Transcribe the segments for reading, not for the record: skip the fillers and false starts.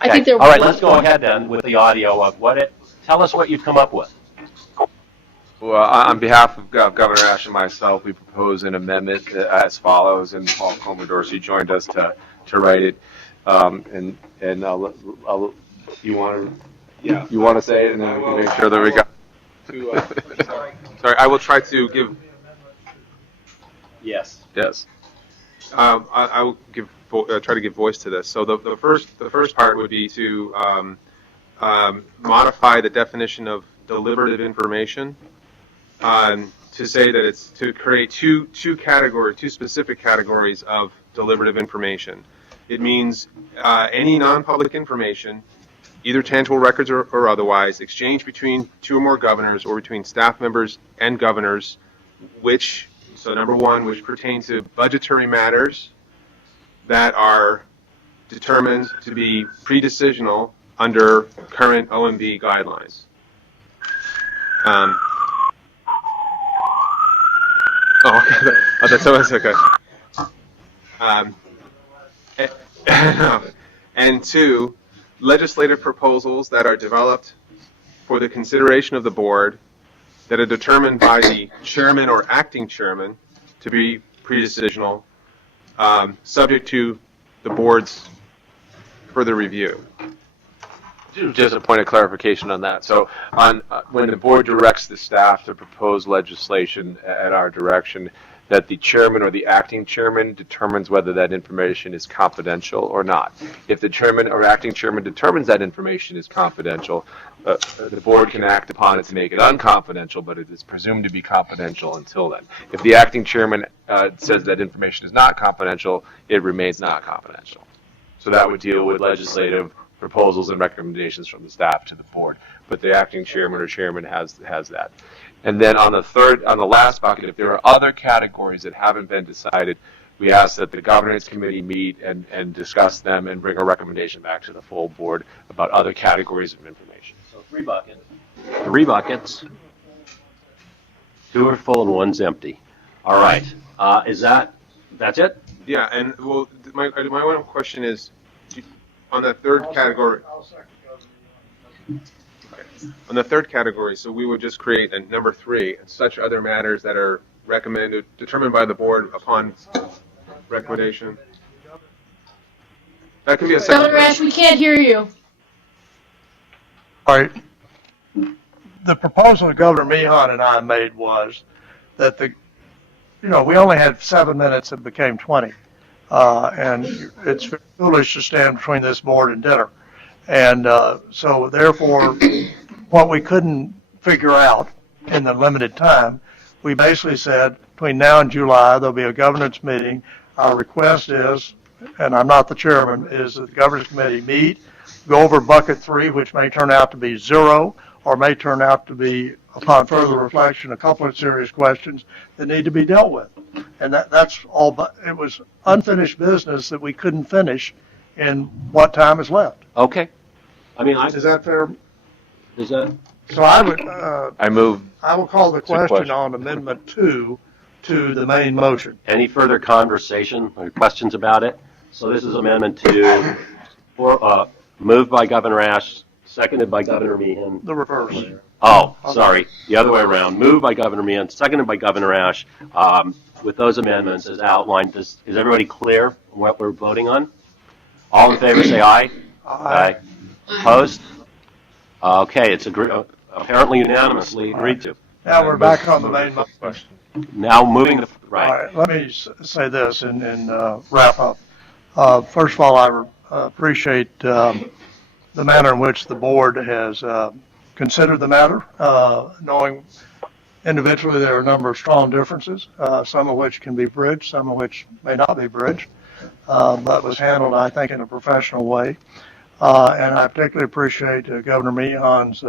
I think All right, let's go ahead then with the audio of tell us what you've come up with. Well, on behalf of Governor Ash and myself, we propose an amendment as follows, and Paul Commodore joined us to write it. And you want to say it, and then we can make sure that we got. Sorry, I will try to give. Yes. Yes. I will try to give voice to this. So the first part would be to modify the definition of deliberative information. To say that it's to create two specific categories of deliberative information. It means any non-public information, either tangible records or otherwise, exchanged between two or more governors or between staff members and governors, so number one, which pertain to budgetary matters that are determined to be pre-decisional under current OMB guidelines. That's okay. And two, legislative proposals that are developed for the consideration of the board that are determined by the chairman or acting chairman to be pre-decisional, subject to the board's further review. Just a point of clarification on that. So when the board directs the staff to propose legislation at our direction, that the chairman or the acting chairman determines whether that information is confidential or not. If the chairman or acting chairman determines that information is confidential, the board can act upon it to make it unconfidential, but it is presumed to be confidential until then. If the acting chairman says that information is not confidential, it remains not confidential. So that would deal with legislative proposals and recommendations from the staff to the board, but the acting chairman or chairman has that. And then on the last bucket, if there are other categories that haven't been decided, we ask that the governance committee meet and discuss them and bring a recommendation back to the full board about other categories of information. So 3 buckets. 3 buckets. 2 are full and 1's empty. All right. That's it? Yeah, and well, my one question is, on the third category. On the third category, so we would just create a number 3, and such other matters that are determined by the board upon recommendation. That could be a second. Governor Ash, we can't hear you. All right. The proposal that Governor Meehan and I made was that we only had 7 minutes, it became 20. And it's foolish to stand between this board and dinner. And so therefore, what we couldn't figure out in the limited time, we basically said between now and July, there'll be a governance meeting. Our request is, and I'm not the chairman, is that the governance committee meet, go over bucket 3, which may turn out to be 0, or may turn out to be, upon further reflection, a couple of serious questions that need to be dealt with. And that's all, but it was unfinished business that we couldn't finish in what time is left. Okay. Is that fair? Is that? So I would. I will call the question on Amendment 2 to the main motion. Any further conversation or questions about it? So this is Amendment 2, moved by Governor Ash, seconded by Governor Meehan. The reverse. Oh, sorry. The other way around. Moved by Governor Meehan, seconded by Governor Ash. With those amendments as outlined, is everybody clear on what we're voting on? All in favor say aye. Aye. Opposed? Okay, it's apparently unanimously agreed to. Now we're back on the main question. Now moving to, right. All right, let me say this and wrap up. First of all, I appreciate the manner in which the board has considered the matter, knowing individually there are a number of strong differences, some of which can be bridged, some of which may not be bridged, but was handled, I think, in a professional way. And I particularly appreciate Governor Meehan's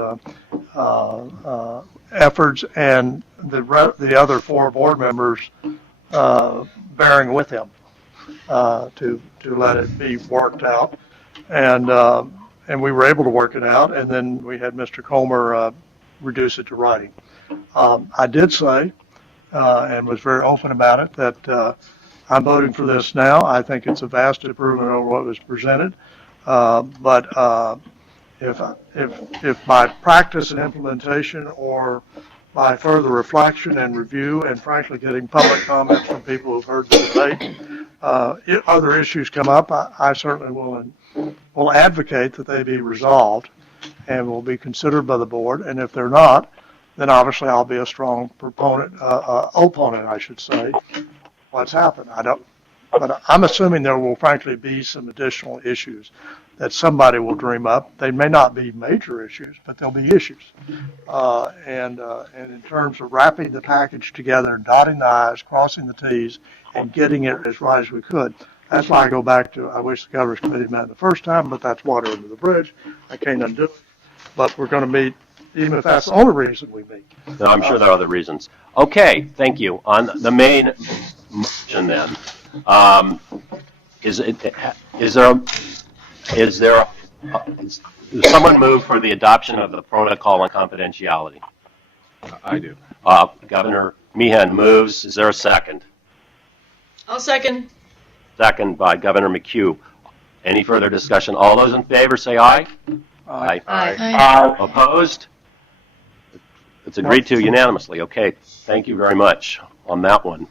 efforts and the other 4 board members bearing with him to let it be worked out. And we were able to work it out, and then we had Mr. Comer reduce it to writing. I did say, and was very open about it, that I'm voting for this now. I think it's a vast improvement over what was presented. But if by practice and implementation or by further reflection and review and frankly getting public comments from people who've heard the debate, other issues come up, I certainly will advocate that they be resolved and will be considered by the board. And if they're not, then obviously I'll be a strong opponent, I should say, what's happened. But I'm assuming there will frankly be some additional issues that somebody will dream up. They may not be major issues, but there'll be issues. And in terms of wrapping the package together, dotting the I's, crossing the T's, and getting it as right as we could, that's why I go back to, I wish the Governor's Committee met the first time, but that's water under the bridge. I can't undo it. But we're going to meet, even if that's the only reason we meet. No, I'm sure there are other reasons. Okay, thank you. On the main motion then, does someone move for the adoption of the protocol on confidentiality? I do. Governor Meehan moves. Is there a second? I'll second. Second by Governor McHugh. Any further discussion? All those in favor say aye. Aye. Aye. Opposed? It's agreed to unanimously. Okay, thank you very much on that one.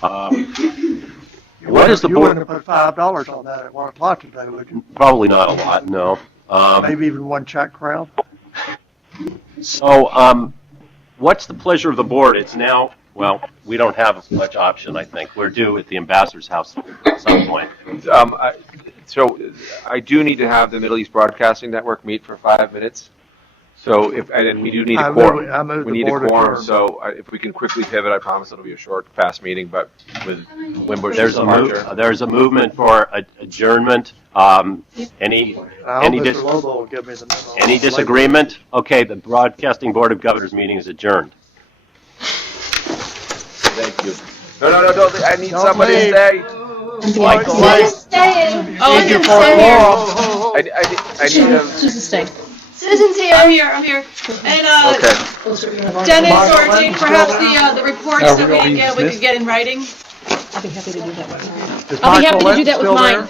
What is the You board? wouldn't have put $5 on that at 1 o'clock today, would you? Probably not a lot, no. Maybe even one check crowd? So, what's the pleasure of the board? It's now, well, we don't have much option, I think. We're due at the ambassador's house at some point. So I do need to have the Middle East Broadcasting Network meet for 5 minutes. So and we do need a quorum. We need a quorum. So if we can quickly pivot, I promise it'll be a short, fast meeting. But with Wimbush's departure, there's a movement for adjournment. Any disagreement? Okay, the Broadcasting Board of Governors meeting is adjourned. Thank you. No, don't. I need somebody to stay. Michael. Susan's staying. Oh, Susan's staying. I need him. Susan's staying. Susan's here. I'm here. And Okay. Dennis or Jane, perhaps the reports that we didn't get, we could get in writing. I'll be happy to do that with mine. I'll be happy to do that with mine.